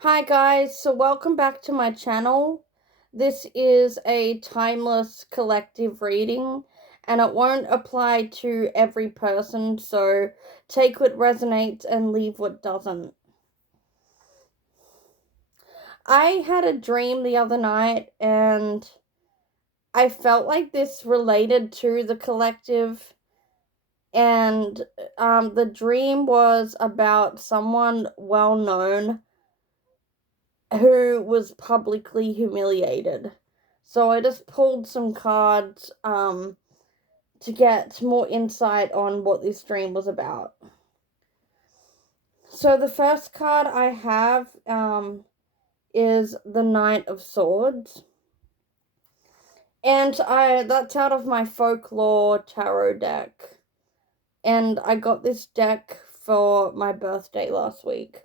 Hi guys, so welcome back to my channel. This is a timeless collective reading and it won't apply to every person, so take what resonates and leave what doesn't. I had a dream the other night and I felt like this related to the collective, and the dream was about someone well known who was publicly humiliated. So I just pulled some cards to get more insight on what this dream was about. So the first card I have is the Knight of Swords. And that's out of my folklore tarot deck. And I got this deck for my birthday last week.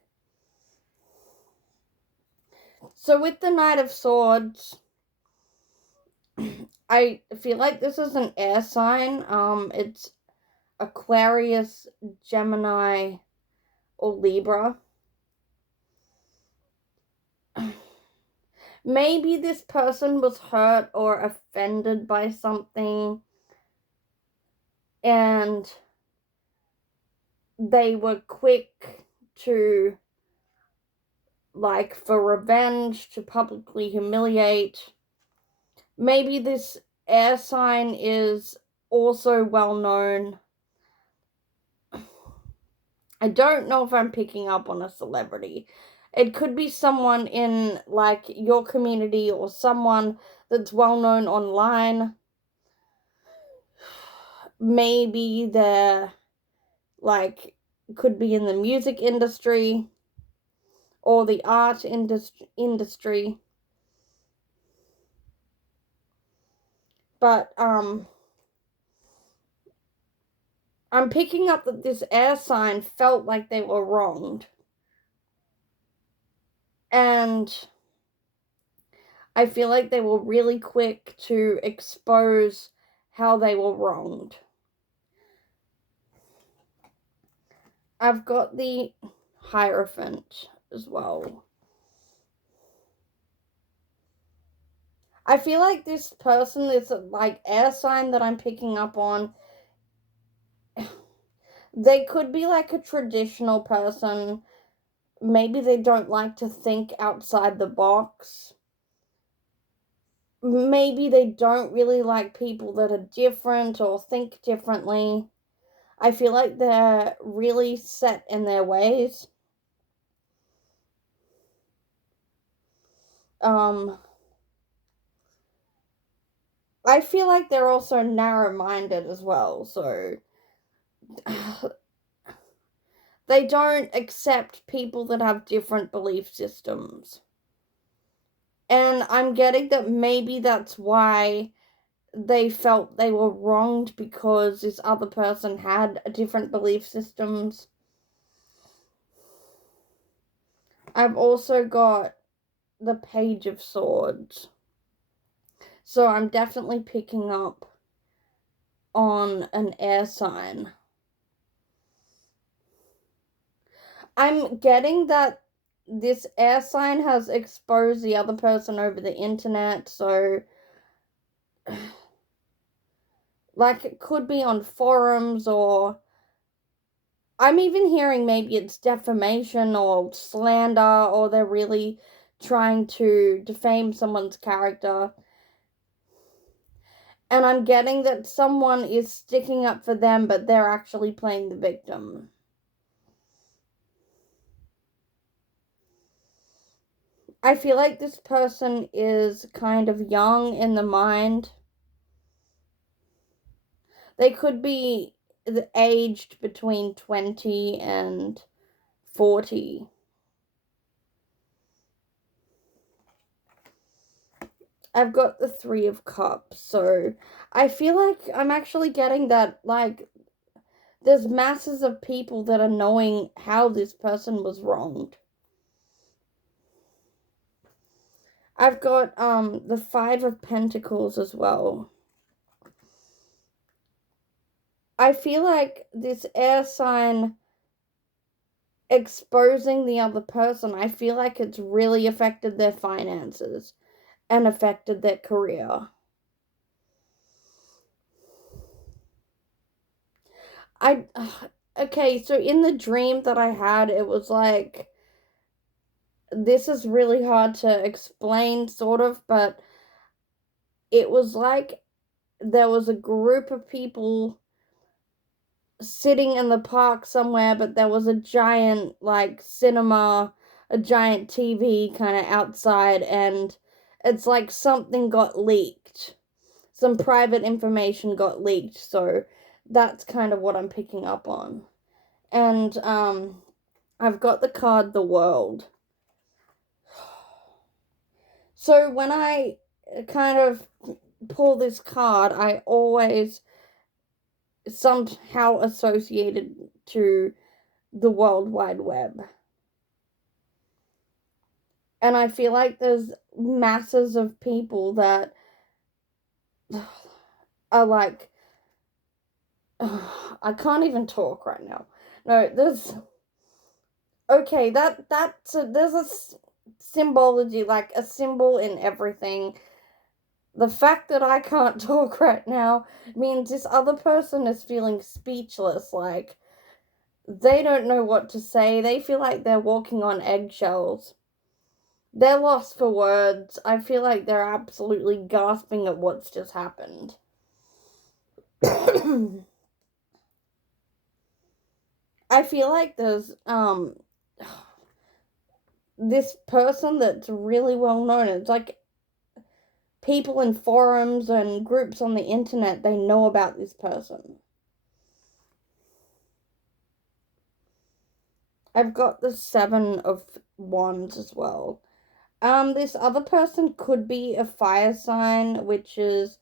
So with the Knight of Swords, I feel like this is an air sign. It's Aquarius, Gemini, or Libra. Maybe this person was hurt or offended by something and they were quick to, like, for revenge, to publicly humiliate. Maybe this air sign is also well known. I don't know if I'm picking up on a celebrity. It could be someone in, like, your community or someone that's well known online. Maybe they're, like, could be in the music industry or the art industry. But, I'm picking up that this air sign felt like they were wronged. And I feel like they were really quick to expose how they were wronged. I've got the Hierophant as well. I feel like this person, this, like, air sign that I'm picking up on, they could be like a traditional person. Maybe they don't like to think outside the box. Maybe they don't really like people that are different or think differently. I feel like they're really set in their ways. I feel like they're also narrow-minded as well, so they don't accept people that have different belief systems. And I'm getting that maybe that's why they felt they were wronged, because this other person had a different belief systems. I've also got the Page of Swords. So I'm definitely picking up on an air sign. I'm getting that this air sign has exposed the other person over the internet, so like, it could be on forums, or I'm even hearing maybe it's defamation or slander, or they're really trying to defame someone's character. And I'm getting that someone is sticking up for them, but they're actually playing the victim. I feel like this person is kind of young in the mind. They could be aged between 20 and 40. I've got the Three of Cups, so I feel like I'm actually getting that, like, there's masses of people that are knowing how this person was wronged. I've got the Five of Pentacles as well. I feel like this air sign exposing the other person, I feel like it's really affected their finances and affected their career. I okay, so in the dream that I had, it was like, this is really hard to explain, sort of, but it was like there was a group of people sitting in the park somewhere, but there was a giant, like, cinema, a giant TV kind of outside, and it's like something got leaked. Some private information got leaked, so that's kind of what I'm picking up on. And, I've got the card, the World. So when I kind of pull this card, I always somehow associated to the World Wide Web. And I feel like there's masses of people that are like, I can't even talk right now. No, there's okay. There's a symbology, like a symbol in everything. The fact that I can't talk right now means this other person is feeling speechless, like they don't know what to say. They feel like they're walking on eggshells. They're lost for words. I feel like they're absolutely gasping at what's just happened. I feel like there's this person that's really well known. It's like people in forums and groups on the internet, they know about this person. I've got the 7 of Wands as well. This other person could be a fire sign, which is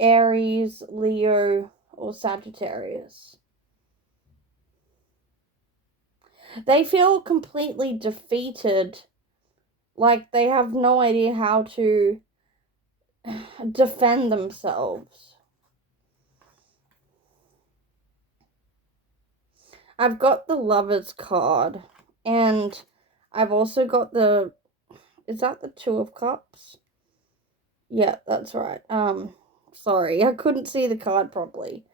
Aries, Leo, or Sagittarius. They feel completely defeated, like they have no idea how to defend themselves. I've got the Lovers card, and I've also got the, is that the 2 of Cups? Yeah, that's right. Sorry, I couldn't see the card properly.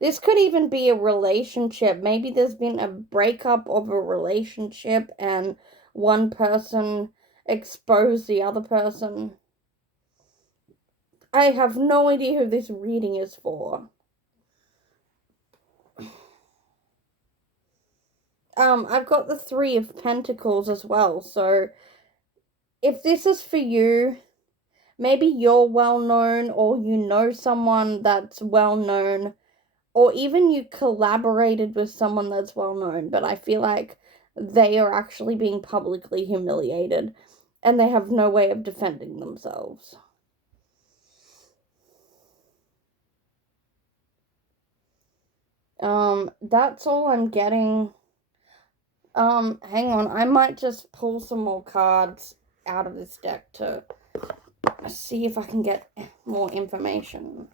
This could even be a relationship. Maybe there's been a breakup of a relationship and one person exposed the other person. I have no idea who this reading is for. I've got the 3 of Pentacles as well, so if this is for you, maybe you're well known, or you know someone that's well known, or even you collaborated with someone that's well known, but I feel like they are actually being publicly humiliated and they have no way of defending themselves. That's all I'm getting. Hang on, I might just pull some more cards out of this deck to see if I can get more information.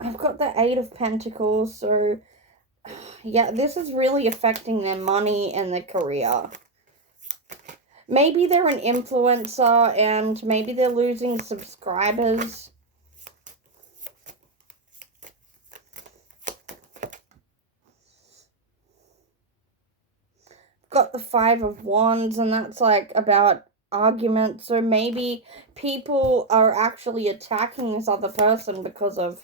I've got the 8 of Pentacles, so yeah, this is really affecting their money and their career. Maybe they're an influencer and maybe they're losing subscribers. Got the 5 of Wands, and that's like about arguments. So maybe people are actually attacking this other person because of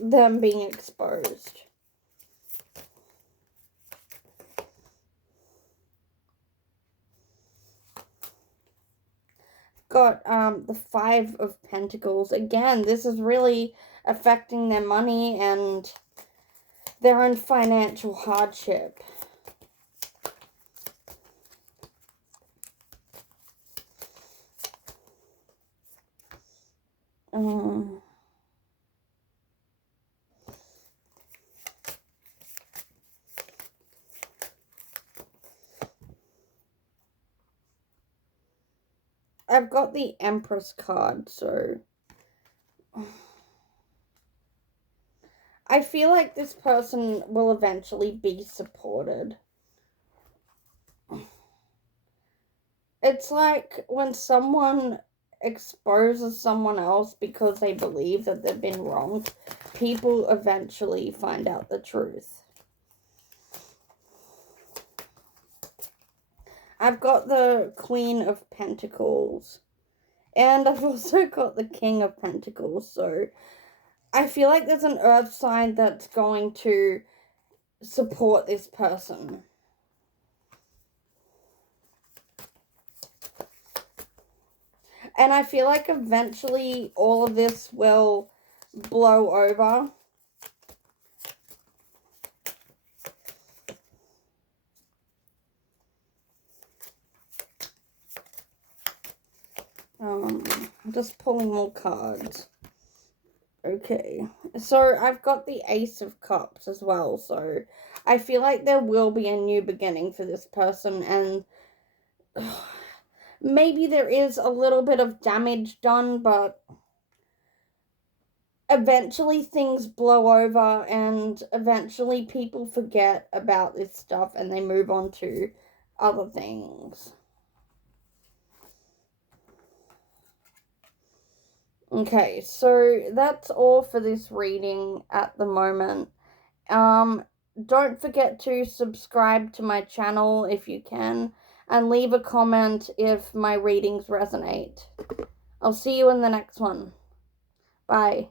them being exposed. Got the 5 of Pentacles. Again, this is really affecting their money and they're in financial hardship. I've got the Empress card, so I feel like this person will eventually be supported. It's like when someone exposes someone else because they believe that they've been wronged, people eventually find out the truth. I've got the Queen of Pentacles, and I've also got the King of Pentacles, so I feel like there's an earth sign that's going to support this person. And I feel like eventually all of this will blow over. I'm just pulling more cards. Okay, so I've got the Ace of Cups as well, so I feel like there will be a new beginning for this person, and maybe there is a little bit of damage done, but eventually things blow over, and eventually people forget about this stuff and they move on to other things. Okay, so that's all for this reading at the moment. Don't forget to subscribe to my channel if you can, and leave a comment if my readings resonate. I'll see you in the next one. Bye.